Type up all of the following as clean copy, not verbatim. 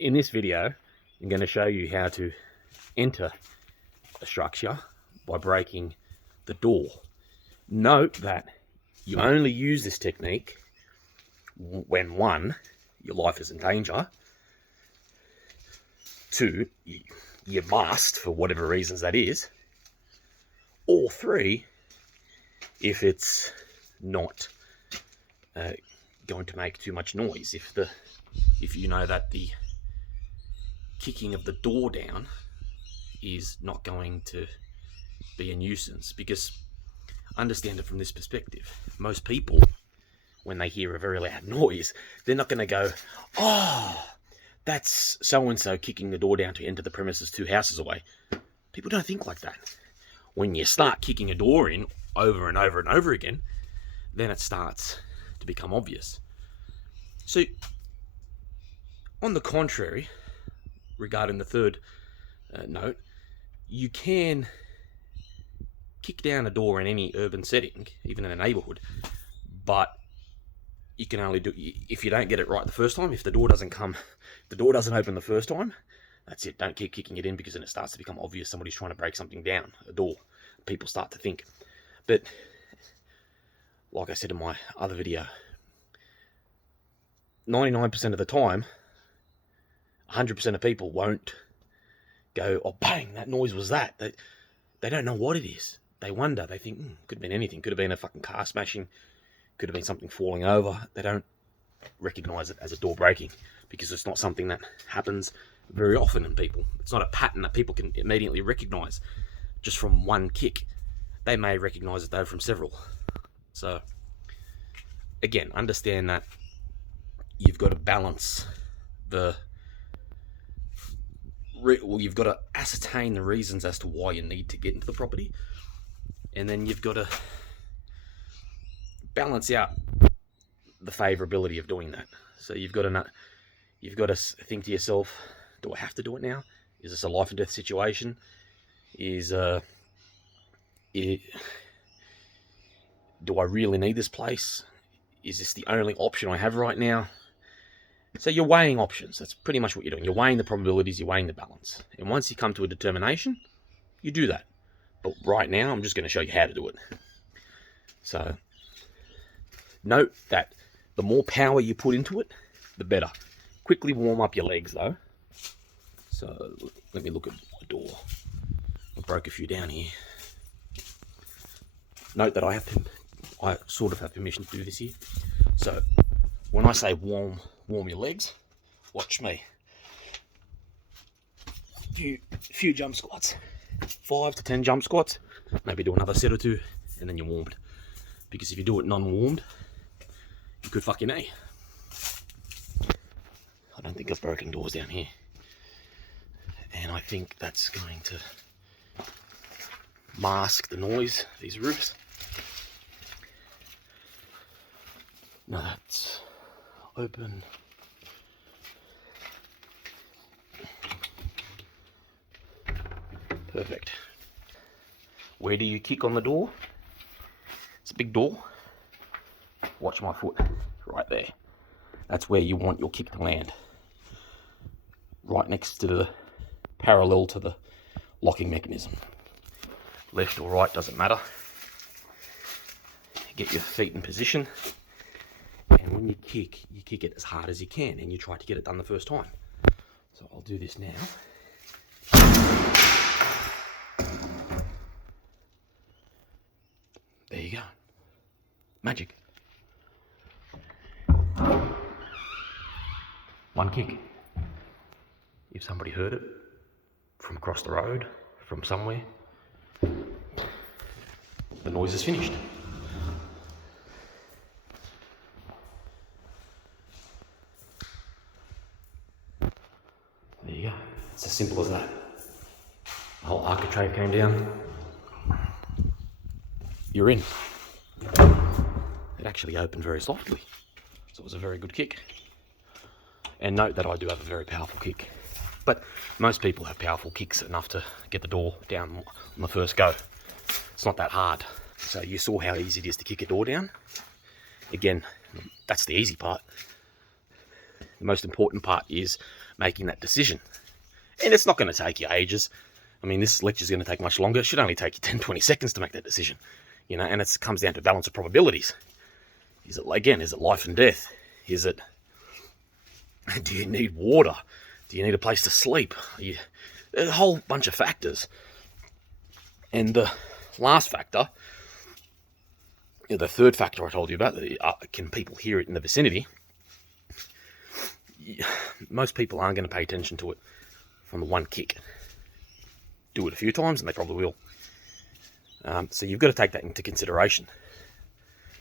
In this video, I'm going to show you how to enter a structure by breaking the door. Note that you only use this technique when 1, your life is in danger, 2, you must, for whatever reasons that is, or 3, if it's not going to make too much noise. If you know that the kicking of the door down is not going to be a nuisance, because understand it from this perspective. Most people, when they hear a very loud noise, they're not going to go, "Oh, that's so-and-so kicking the door down to enter the premises 2 houses away." People don't think like that. When you start kicking a door in over and over and over again, then it starts to become obvious. So, on the contrary, regarding the third note, you can kick down a door in any urban setting, even in a neighbourhood, but you can only do if you don't get it right the first time. If the door doesn't open the first time, that's it. Don't keep kicking it in, because then it starts to become obvious somebody's trying to break something down, a door. People start to think. But like I said in my other video, 99% of the time, 100% of people won't go, "Oh, bang, that noise was that." They don't know what it is. They wonder. They think, could have been anything. Could have been a fucking car smashing. Could have been something falling over. They don't recognize it as a door breaking, because it's not something that happens very often in people. It's not a pattern that people can immediately recognize just from one kick. They may recognize it though from several. So again, understand that you've got to balance you've got to ascertain the reasons as to why you need to get into the property, and then you've got to balance out the favorability of doing that. So you've got to think to yourself, do I have to do it now? Is this a life and death situation? Do I really need this place? Is this the only option I have right now? So you're weighing options. That's pretty much what you're doing. You're weighing the probabilities, you're weighing the balance. And once you come to a determination, you do that. But right now, I'm just going to show you how to do it. So note that the more power you put into it, the better. Quickly warm up your legs though. So let me look at my door. I broke a few down here. Note that I sort of have permission to do this here. So when I say warm your legs, watch me. Few jump squats, 5 to 10 jump squats, maybe do another set or 2, and then you're warmed. Because if you do it non-warmed, you could fuck your knee. I don't think I've broken doors down here, and I think that's going to mask the noise, these roofs. Now that's open. Perfect. Where do you kick on the door? It's a big door. Watch my foot right there. That's where you want your kick to land. Right next to the parallel to the locking mechanism. Left or right, doesn't matter. Get your feet in position. And when you kick it as hard as you can, and you try to get it done the first time. So I'll do this now. There you go. Magic. One kick. If somebody heard it from across the road, from somewhere, the noise is finished. There you go. It's as simple as that. The whole architrave came down. You're in. It actually opened very softly, so it was a very good kick. And note that I do have a very powerful kick, but most people have powerful kicks enough to get the door down on the first go. It's not that hard. So you saw how easy it is to kick a door down. Again, that's the easy part. The most important part is making that decision. And it's not going to take you ages. I mean, this lecture is going to take much longer. It should only take you 10, 20 seconds to make that decision. You know, and it comes down to balance of probabilities. Is it life and death? Do you need water? Do you need a place to sleep? There's a whole bunch of factors. And the last factor, the third factor I told you about, can people hear it in the vicinity? Most people aren't going to pay attention to it from the one kick. Do it a few times and they probably will. So you've got to take that into consideration.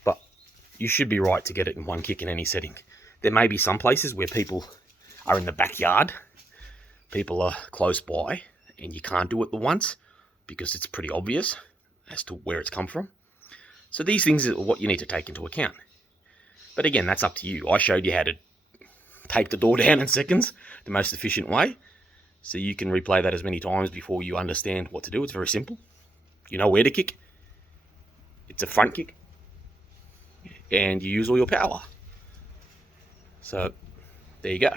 But you should be right to get it in one kick in any setting. There may be some places where people are in the backyard, people are close by, and you can't do it the once because it's pretty obvious as to where it's come from. So these things are what you need to take into account. But again, that's up to you. I showed you how to take the door down in seconds, the most efficient way. So you can replay that as many times before you understand what to do. It's very simple. You know where to kick. It's a front kick. And you use all your power. So, there you go.